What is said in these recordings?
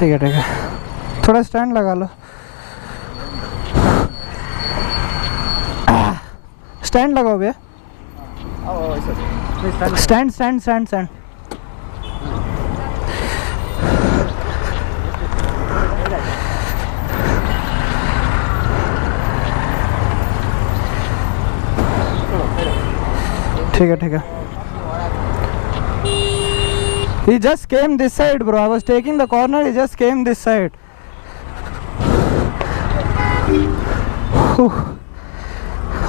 ठीक है, थोड़ा स्टैंड लगा लो। स्टैंड लगाओ भैया, स्टैंड स्टैंड स्टैंड स्टैंड। ठीक है। He just came this side, bro. I was taking the corner. He just came this side.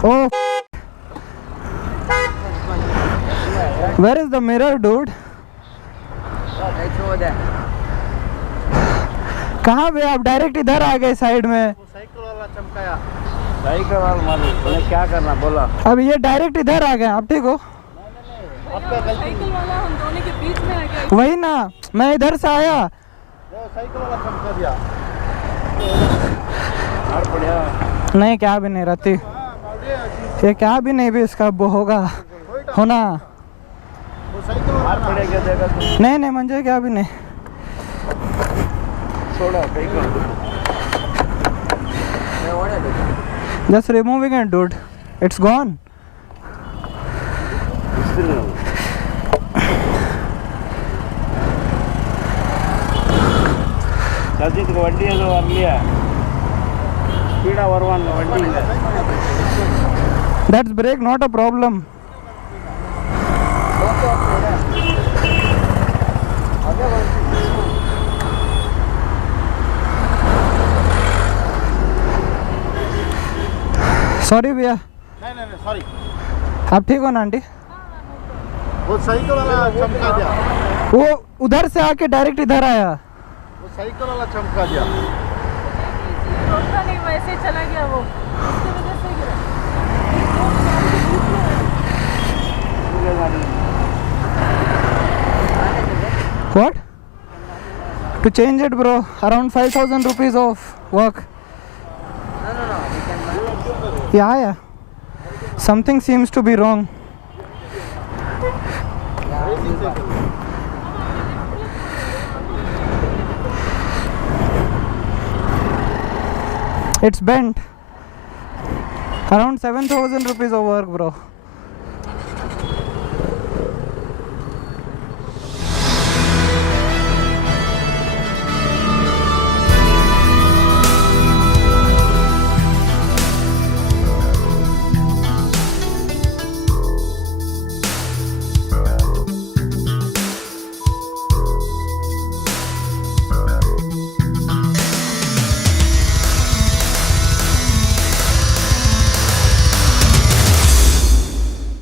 Oh. Where is the mirror, dude? कहाँ पे आप डायरेक्ट इधर आ गए साइड में? साइकिल वाला चमकाया। साइकिल वाला मालूम, तुम्हें क्या करना बोला? अब ये डायरेक्ट इधर आ गए, आप ठीक हो? साइकिल वाला हम दोनों के बीच में आ गया। वही ना, मैं इधर से आया। साइकिल वाला चमका दिया। नहीं, क्या भी नहीं रहती ये, क्या भी नहीं भी इसका वो होगा होना। नहीं नहीं, मुझे क्या भी नहीं। Just removing it, dude. It's gone. वड्डी पीड़ा वरवान वड्डी। That's brake, not a problem. Sorry भैया। नहीं सॉरी। आप ठीक हो ना आंटी? वो साइकिल वाला चमका दिया। वो उधर से आके डायरेक्ट इधर आया। वो साइकिल वाला चमका दिया। नहीं, वैसे चला गया वो, उसकी वजह से गिरा। What? To change it, bro. Around 5,000 rupees of work. Yeah. Something seems to be wrong. It's bent. Around 7,000 rupees of work, bro.